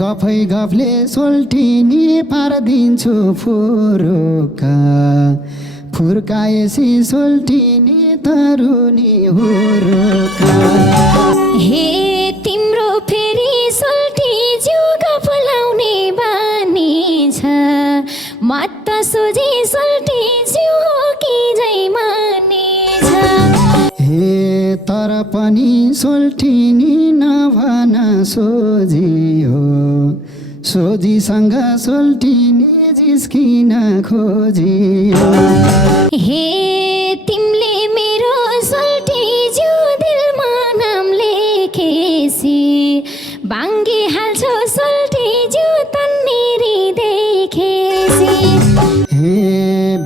गफै गफले सोल्टिनी पारिदिन्छु फुरुका फुर्काएसी सोल्टिनी तरुनी हुरुका। हे तिम्रो फेरि सोल्टी जिउ गफलाउने बानी छ म त सोझी सोल्टी जिउ कि जै माने छ। हे तर पनि सोल्टिनी नभन सोझियो सोझीसँग सोल्टिनी जिस्किन खोजियो। हे तिमीले मेरो सोल्टी जिउ दिलमा नाम लेखेसी बाङ्गी हाल्छौ सोल्टी जिउ तन्नेरी देखेसी। हे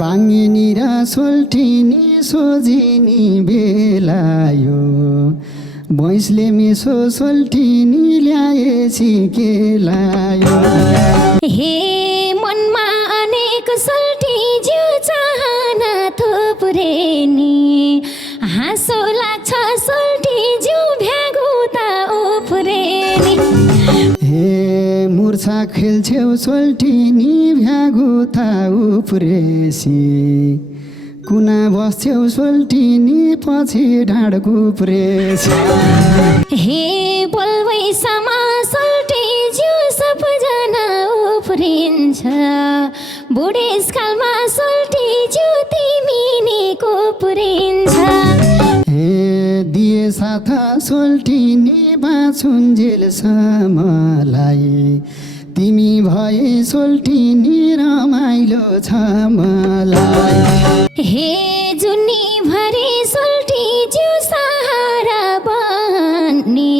बाङ्गिनी र सोल्टिनी सोझिनी बेलायो भैँसले मिसो सोल्टिनी ल्याएसी केलायो। हे मनमा अनेक सोल्टी जिउ चाहना थुप्रेनी हाँसो लाग्छ सोल्टी जिउ भ्यागुता उफ्रेनी। हे मुर्छा खेल्छौ सोल्टिनी भ्यागुता उफ्रेसी कुना बस्छौ सोल्टिनी पछि ढाड कुप्रेसी। हे बोलवैसम्म सोल्टी जिउ सबजना उफ्रिन्छ बुढेसकालमा सोल्टी जिउ तिमी नि कुप्रिन्छ। हे दिए साथा सोल्टिनी बाँचुन्जेलसम्मलाई तिमी भए सोल्टिनी रमाइलो छ मलाई। हे जुनी भरि सोल्टी जिउ सहारा बन्ने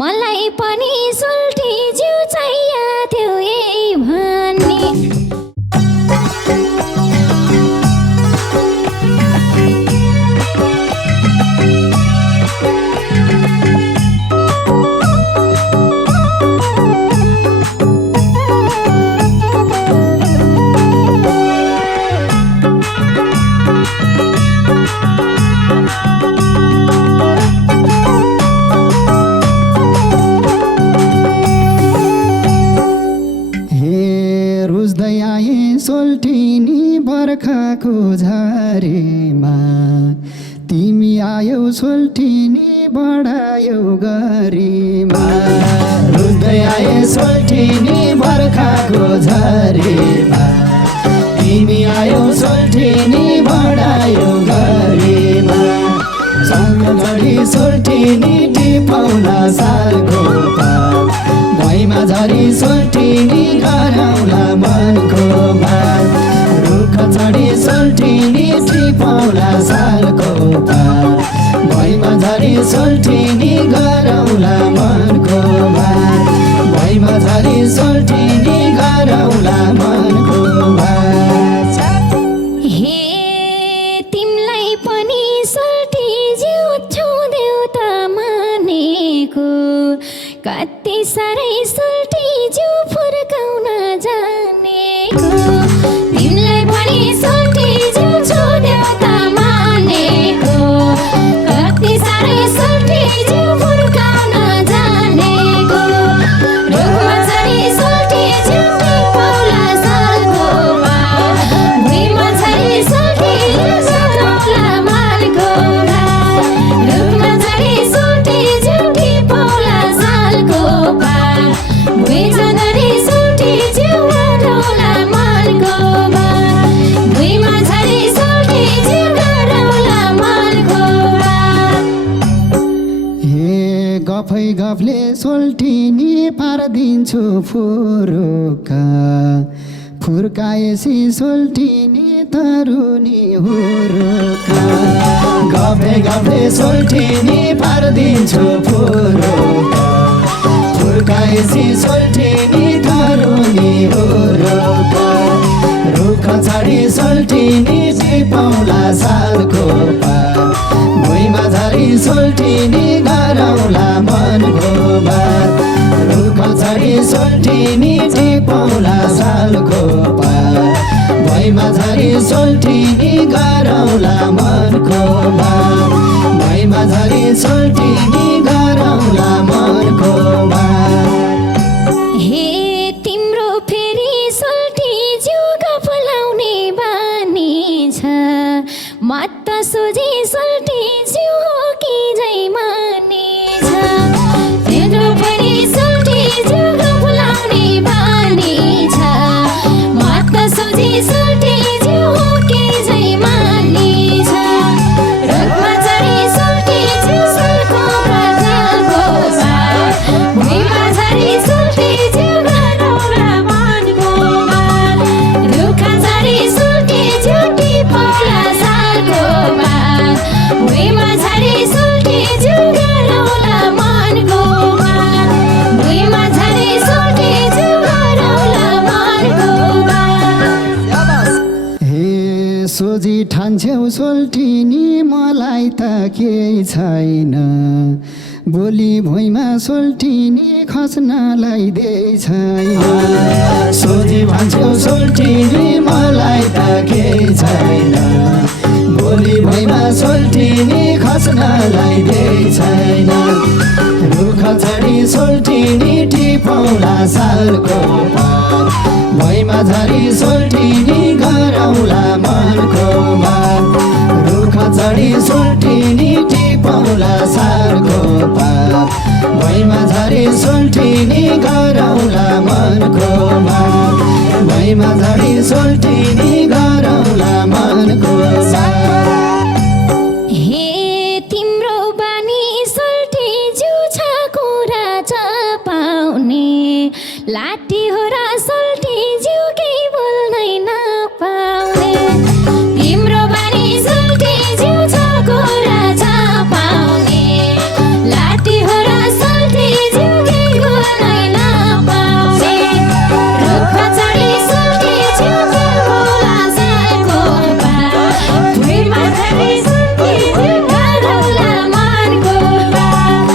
मलाई पनि सोल्टी जिउ चाहियो थियो यही भन्ने। सोल्टिनी बर्खाको झरेमा तिमी आयौ सोल्टिनी बढायौ गरिमा। रुँदै आए सोल्टिनी बर्खाको झरेमा तिमी आयौ सोल्टिनी बढायौ गरिमा। सँगै सोल्टिनी टिपाउला सालको पात भैमा झरी सोल्टिनी गराउला मनको बात। रुख चढी सोल्टिनी टिपाउला सालको पात भैमा झरी सोल्टिनी गराउला मनको बात। भैमा झरी सोल्टिनी गराउला मनको बात। हे तिमीलाई पनि सोल्टी जिउ छुदेऊ त मानेको कति साह्रै सोल्टी जिउ फुर्काउन जानेको। तिमीलाई पनि सोल्टी जिउ छुदेऊ त मानेको कति साह्रै सोल्टी जिउ फुर्काउन जानेको। रुखमा चढी सोल्टी जिउ टिपाउला सालको पात भुइँमा चढी सोल्टी जिउ सघाउला मालको घाट। रुखमा चढी सोल्टी जिउ टिपाउला सालको पात भुइँमा चढी सोल्टी जिउ गराउला मालको घाट। भुइँमा चढी सोल्टी जिउ गराउला मालको घाट। हे गफै गफले सोल्टिनी पारिदिन्छु फुरुका फुर्काएसी सोल्टिनी तरुनी हुरुका। गफै गफले सोल्टिनी पारिदिन्छु फुरुका फुर्काएसी सोल्टिनी तरुनी हुरुका। रुख चढी सोल्टिनी टिपाउला सालको पात भुइँमा झरी सोल्टिनी गराउला मनको बात। रुख चढी सोल्टिनी टिपाउला सालको पात भुइँमा झरी सोल्टिनी गराउला मनको बात। भुइँमा झरी सोल्टिनी गराउला मनको बात। भान्ज्यौ सोल्टिनी मलाई त केही छैन बोली भुइँमा सोल्टिनी खस्नलाई दे छैन सोझी भान्ज्यौ सोल्टिनी मलाई त केही छैन बोली भुइँमा सोल्टिनी खस्नलाई दे छैन रुख झरी सोल्टिनी टिपौला सालको पात भुइँमा झरी सोल्टिनी गरौला मनको बात रुख झरी सोल्टिनी टिपौला सालको पात भुइँमा झरी सोल्टिनी गरौला मनको बात भुइँमा झरी सोल्टिनी गरौला मनको बात हे तिम्रो बानी सोल्टी जिउ छ कुरा चपाउने लाठी हो र सोल्टी जिउ केही बोल्नै नपाउने तिम्रो बानी सोल्टी जिउ छ कुरा चपाउने लाठी हो र सोल्टी जिउ केही बोल्नै नपाउने रुख चढी सोल्टी जिउ बोला सालको पात भुइँमा झरी सोल्टी जिउ गरौला मनको बात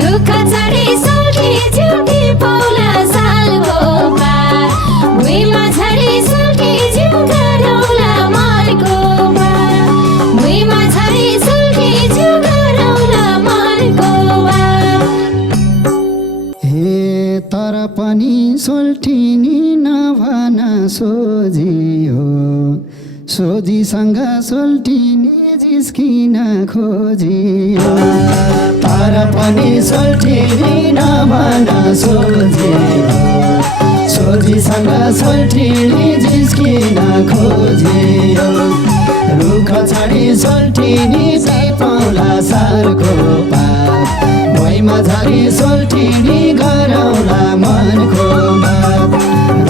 रुख चढी सोल्टी जिउ टिपौला सालको पात भुइँमा झरी सोल्टी जिउ गरौला मनको बात भुइँमा झरी सोल्टी जिउ गरौला मनको बात हे तर पनि सोल्टिनी नभन सोझियो सोझीसँग सोल्टिनी जिस्किन खोजियो तर पनि सोल्टिनी नभन सोझियो सोझीसँग सोल्टिनी जिस्किन खोजियो रुख चढी सोल्टिनी टिपौला सालको पात भुइँमा झरी सोल्टिनी गरौला मनको बात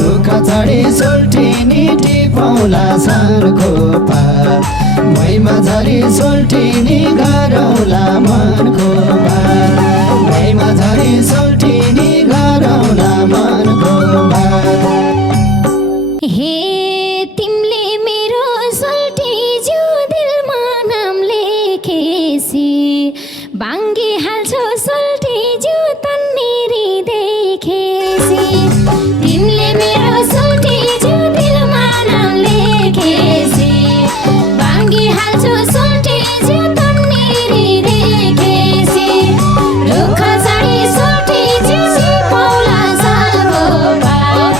रुख चढी सोल्टिनी टिपौला सालको पात भुइँमा झरी सोल्टिनी गरौला मनको बात भुइँमा झरी सोल्टिनी गरौला मनको बात हे तिमीले मेरो सोल्टी जिउ दिलमा नाम लेखेसी बाङ्गी हाल्छौ सोल्टी जिउ तन्नेरी देखेसी तिमीले मेरो सोल्टी जिउ दिलमा नाम लेखेसी बाङ्गी हाल्छौ सोल्टी जिउ तन्नेरी देखेसी रुख चढी सोल्टी जिउ टिपौला सालको पात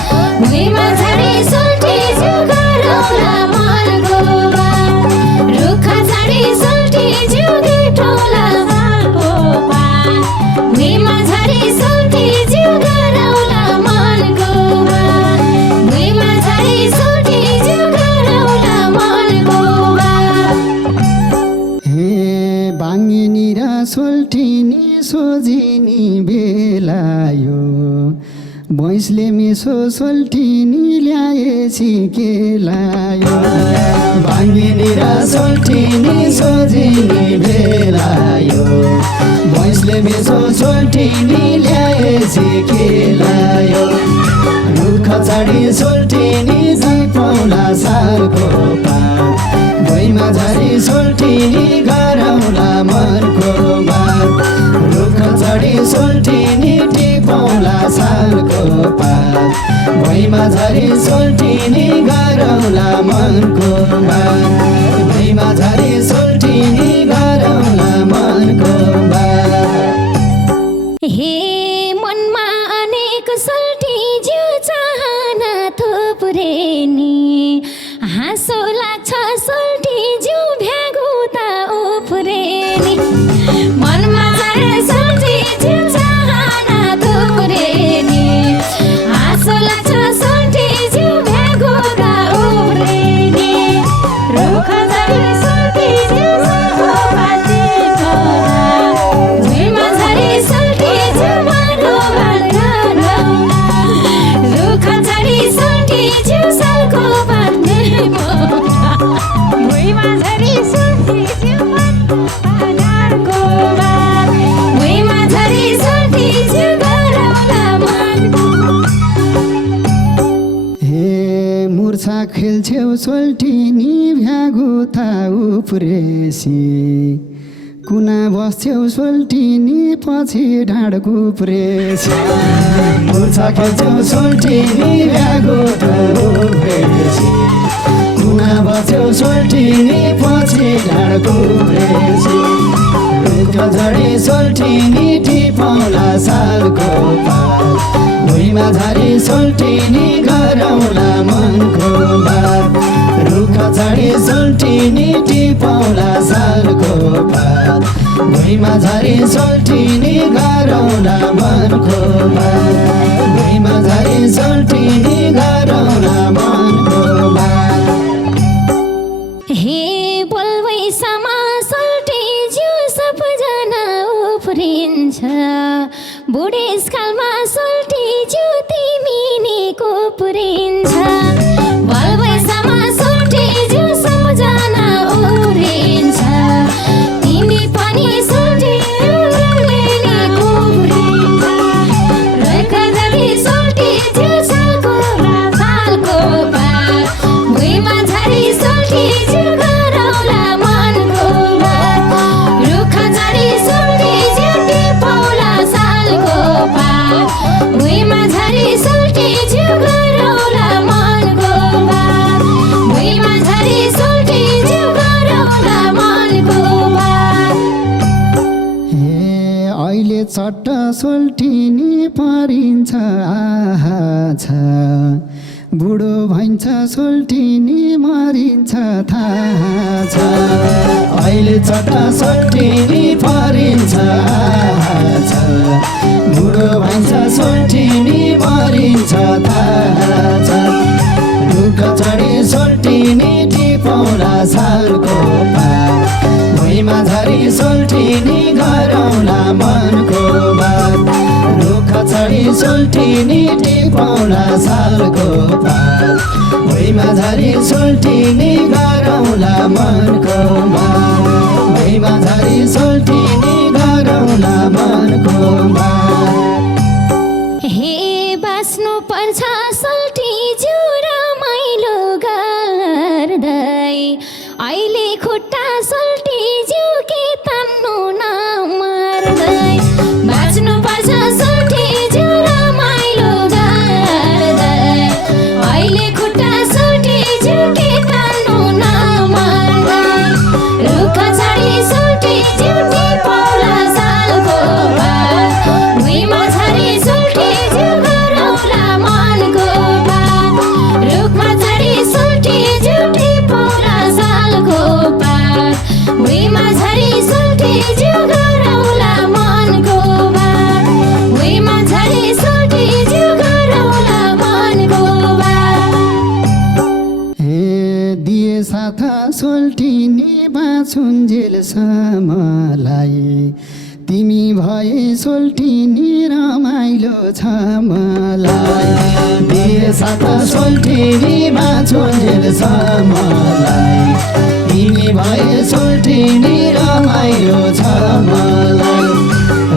भुइँमा झरी सोल्टी जिउ गरौला मनको बात रुख चढी सोल्टी जिउ टिपौला सालको पात भुइँमा झरी सोल्टी जिउ गरौला मनको बात भुइँमा झरी सोल्टी जिउ गरौला मनको बात हे बाङ्गिनी र सोल्टिनी सोझिनी बेलायो भैँसले मेसो सोल्टिनी ल्याएछि केलायो बाङ्गिनी र सोल्टिनी सोझिनी बेलायो भैँसले मेसो सोल्टिनी ल्याएछि केलायो रुख चढी सोल्टिनी टिपौला सालको पात भुइँमा झरी सोल्टिनी गरौला मनको बात रुख चढी सोल्टिनी टिपौला सालको पात भुइँमा झरी सोल्टिनी गरौला मनको बात भुइँमा झरी सोल्टिनी गरौला मनको बात हे मनमा अनेक सोल्टी जिउ चाहना थुप्रेनी हाँसो लाग्छ सोल्टी जिउ भ्यागुता उफ्रेनी मनमा चाहिँ सोल्टी जिउ चाहना थुप्रेनी हाँसो लाग्छ सोल्टी जिउ भ्यागुता उफ्रेनी रुख झरी सोल्टी जिउ भुइँमा झरी सोल्टी जिउ गरौला रुख झरी सोल्टी जिउ सालको पात खेल्छेउ सोल्टिनी भ्यागुता उफ्रेसी कुना बस्थ्यौ सोल्टिनी पछि ढाड कुप्रेसी मुर्छा खेल्छेउ सोल्टिनी भ्यागुता उफ्रेसी कुना बस्थ्यौ सोल्टिनी पछि ढाड कुप्रेसी रुख झरी सोल्टिनी टिपौला सालको पात भुइँमा झरी सोल्टिनी गरौँला मनको बात रुख झरी सोल्टिनी टिपौला सालको पात भुइँमा झरी सोल्टिनी गरौँला मनको बात भुइँमा झरी सोल्टिनी गरौँला मनको बात हे बोलवैसामा सोल्टी जिउ सबजना उफ्रिन्छ बुढेसकालमा सोल्टी जिउ तिमी नि कुप्रिन्छ बोलवैसामा सोल्टी जिउ सबजना उफ्रिन्छ तिमी पनि सोल्टी नि कुप्रिन्छ रखजरी सोल्टी जिउ सालको पात भुइँमा झरी सोल्टी जिउ गरौँला मनको बात रुख झरी सोल्टी जिउ टिपौला सालको पात भुइँमा झरी सोल्टी जिउ गरौँला मनको बात भुइँमा झरी सोल्टी जिउ गरौँला मनको बात हे अहिले चट्ट सोल्टिनी परिन्छ आहा छ बुढो भइन्छ सोल्टिनी मरिन्छ थाहा छ अहिले चट्ट सोल्टिनी परिन्छ आहा छ बुढो भइन्छ सोल्टिनी मरिन्छ थाहा छ रुख चढी सोल्टिनी टिपौला सालको पात भुइँमा झरी सोल्टिनी गरौँला मनको बात रुख चढी सोल्टिनी टिपौला सालको पात भुइँमा झरी सोल्टिनी गरौँला मनको बात भुइँमा झरी सोल्टिनी गरौँला मनको बात हे बाँच्नु पर्छ सोल्टी जिउ रमाइलो गर्दै अहिले खुट्टा सोल्टी जिउ के तान्नु नमर्दै बाँच्नु पर्छ सोल्टी जिउ रमाइलो गर्दै अहिले खुट्टा सोल्टी जिउ के तान्नु नमर्दै रुख झरी सोल्टी जिउ टिपौला सालको पात भुइँमा झरी सोल्टी जिउ गरौँला मनको बात रुखमा झरी सोल्टी जिउ टिपौला सालको पात भुइँमा झरी सोल्टी जिउ गरौँला मनको बात भुइँमा झरी सोल्टी जिउ गरौँला मनको बात हे दिए साथा सोल्टिनी बाँचुन्जेलसम्मलाई तिमी भए सोल्टिनी रमाइलो छ मलाई दिए साथा सोल्टिनी बाँचुन्जेलसम्मलाई तिमी भए सोल्टिनी रमाइलो छ मलाई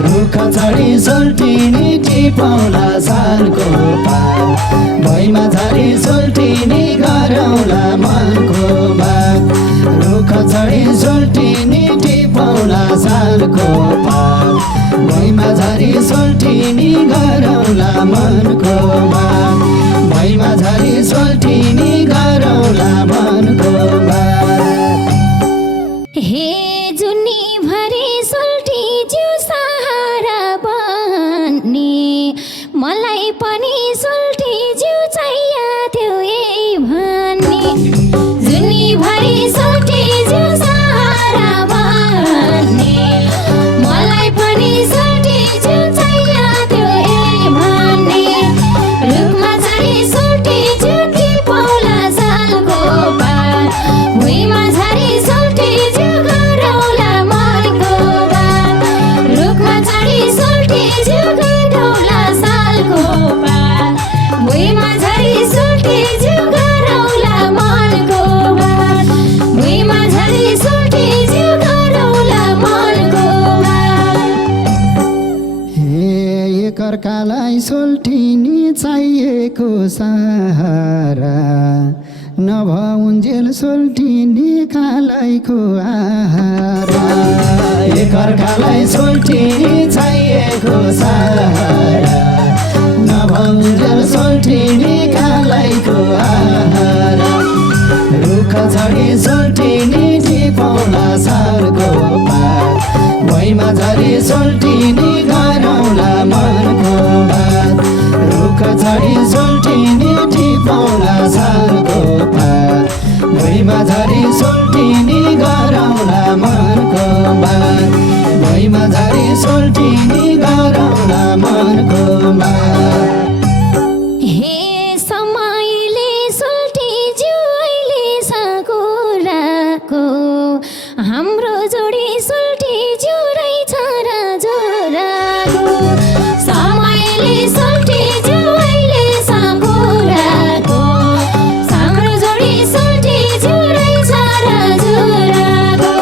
रुख चढी सोल्टिनी टिपौला सालको पात भुइँमा झरी सोल्टिनी गरौँला मनको बात रुख चढी सोल्टिनी टिपौला सालको पात भुइँमा झरी सोल्टिनी गरौँला मनको बात भुइँमा झरी सोल्टिनी गरौँला मनको बात हे जुनी भरी सोल्टी जिउ सहारा बन्ने मलाई पनि सोल्टी जिउ चाहियो थियो यही भन्ने जुनी भरी सोल्टी जिउ सहारा बन्ने मलाई पनि सोल्टी जिउ चाहियो थियो यही भन्ने रुखमा झरी सोल्टी जिउ टिपौला सालको पात भुइँमा झरी सोल्टी जिउ गरौँला मनको बात रुखमा झरी सोल्टी जिउ गरौँला सालको पात भुइँमा झरी सोल्टी जिउ गरौँला मनको बात भुइँमा झरी सोल्टी जिउ गरौँला मनको बात हे एकअर्कालाई सोल्टिनी चाहिएको सहारा नभउन्जेल सोल्टिनी कालैको आहार एकअर्कालाई सोल्टिनी चाहिएको सहारा नभउन्जेल सोल्टिनी कालैको आहार रुख झरी सोल्टिनी टिपौला सारको पात भुइँमा झरी सोल्टिनी गरौँला मनको बात रुख झरी सोल्टिनी टिपौला सारको पात भुइँमा झरी सोल्टिनी गरौँला मनको बात भुइँमा झरी सोल्टिनी गरौँला मनको बात हे समयले सोल्टिज्यू अहिले साकुराको हाम्रो जोडी सोल्टिज्यू रहेछ राजोराको समयले सोल्टिज्यू अहिले साकुराको हाम्रो जोडी सोल्टिज्यू रहेछ राजोराको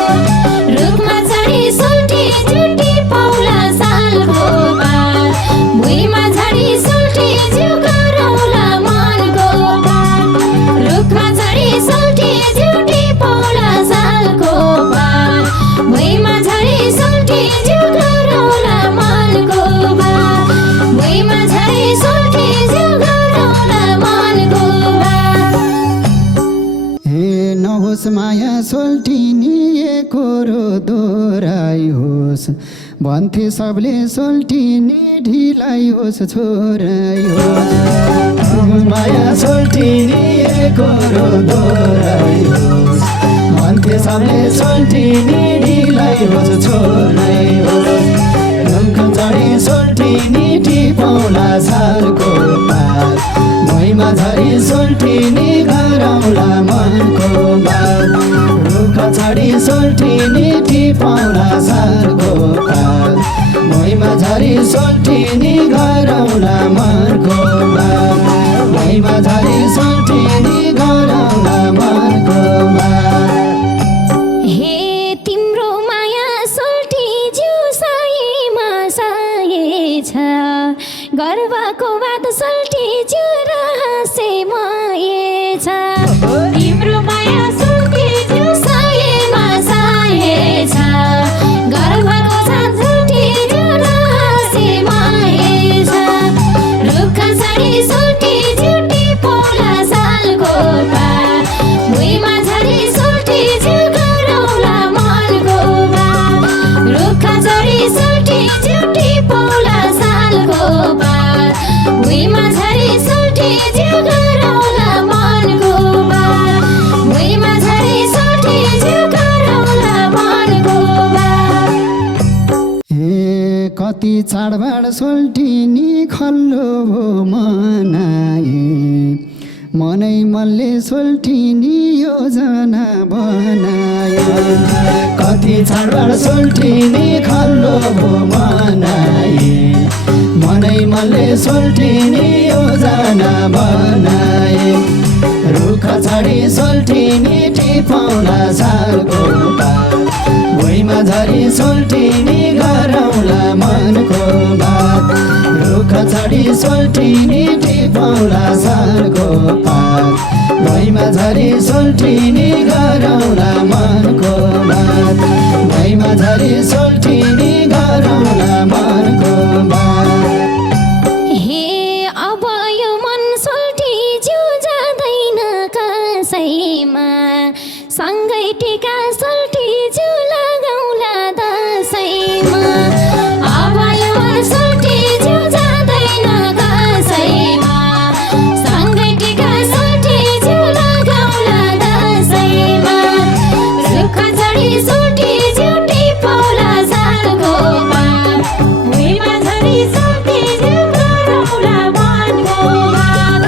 रुखमा चढी सोल्टिज्यू टिपौला सालको पात भुइँमा झरी सोल्टिज्यू गरौँला मनको बात रुखमा चढी सोल्टिज्यू टिपौला सालको पात भुइँमा झरी सोल्टिज्यू गरौँला मनको बात भुइँमा झरी सोल्टिज्यू गरौँला मनको बात हे नहोस् माया सोल्टिनी एकोरो दोहोऱ्याइ होस् भन्थे सबले सोल्टिनी ढिलाइ होस् छोराइ होस् माया सोल्टिनी एकोरो दोहोऱ्याइ होस् भन्थे सबले सोल्टिनी ढिलाइ होस् छोराइ होस् रुख झरी सोल्टिनी टिपौला सालको पात भुइँमा झरी सोल्टिनी गरौँला मनको बात रुख झरी सोल्टिनी टिपौला सालको पात भुइँमा झरी सोल्टिनी गरौँला मनको बात भुइँमा झरी सोल्टिनी गरौँला मनको बात हे तिम्रो माया सोल्टिज्यू सायमा सायेछ गर्वको बात सोल्टिज्यू रहस्यमय छ तिम्रो माया सोल्टिज्यू सायमा सायेछ गर्वको साथ सोल्टिज्यू रहस्यमय छ रुख झरी सोल्टिज्यू टिपौला सालको पात भुइँमा झरी सोल्टिज्यू गरौँला मनको बात रुख झरी सोल्टिज्यू टिपौला सालको पात भुइँमा झरी सोल्टिज्यू गरौँला मनको बात भुइँमा झरी सोल्टिज्यू गरौँला मनको बात हे कति चाडबाड सोल्टिनी खल्लो भो मनाए मनै मनले सोल्टिनी योजना बनायो कति चाडबाड सोल्टिनी खल्लो भो मनाए मनै मनले सोल्टिनी योजना बनाए रुख झरी सोल्टिनी टिपौला सालको पात भुइँमा झरी सोल्टिनी गरौँला मनको बात रुख झरी सोल्टिनी टिपौला सालको पात भुइँमा झरी सोल्टिनी गरौँला मनको बात भुइँमा झरी सोल्टिनी गरौँला मनको बात हे अब यो मन सोल्टिज्यू जाँदैन कसैमा सँगै टिका सोल्टिज्यू लगाउँला दसैँमा अब यो मन सोल्टिज्यू जाँदैन कसैमा सँगै टिका सोल्टिज्यू लगाउँला दसैँमा रुख झरी सोल्टिज्यू टिपौला सालको पात भुइँमा झरी सोल्टिज्यू गरौँला मनको बात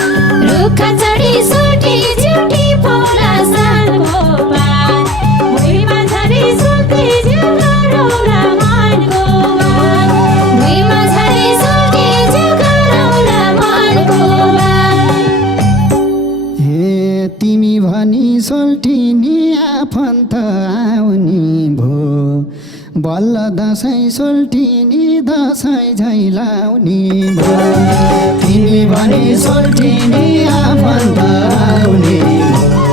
रुख झरी सोल्टिज्यू टिपौला सालको पात भुइँमा झरी सोल्टिज्यू गरौँला मनको बात भुइँमा झरी सोल्टिज्यू गरौँला मनको बात हे तिमी भनी सोल्टिनी आफन्त आउने भो बल्ल दसैँ सोल्टिनी दसैँ झैलाउने भो तिमी भनी सोल्टिनी आफन्त आउने भो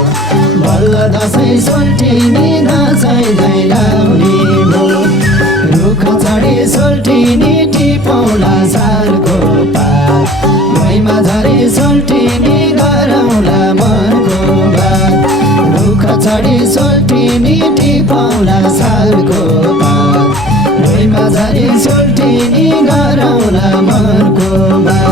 दसैँ सोल्टिनी दसैँ झैलाउने भो रुख चढी सोल्टिनी टिपौला सालको पात भुइँमा झरी सोल्टिनी गरौँला मनको बात रुख चढी सोल्टिनी टिपौला सालको पात भुइँमा झरी सोल्टिनी गरौँला मनको बात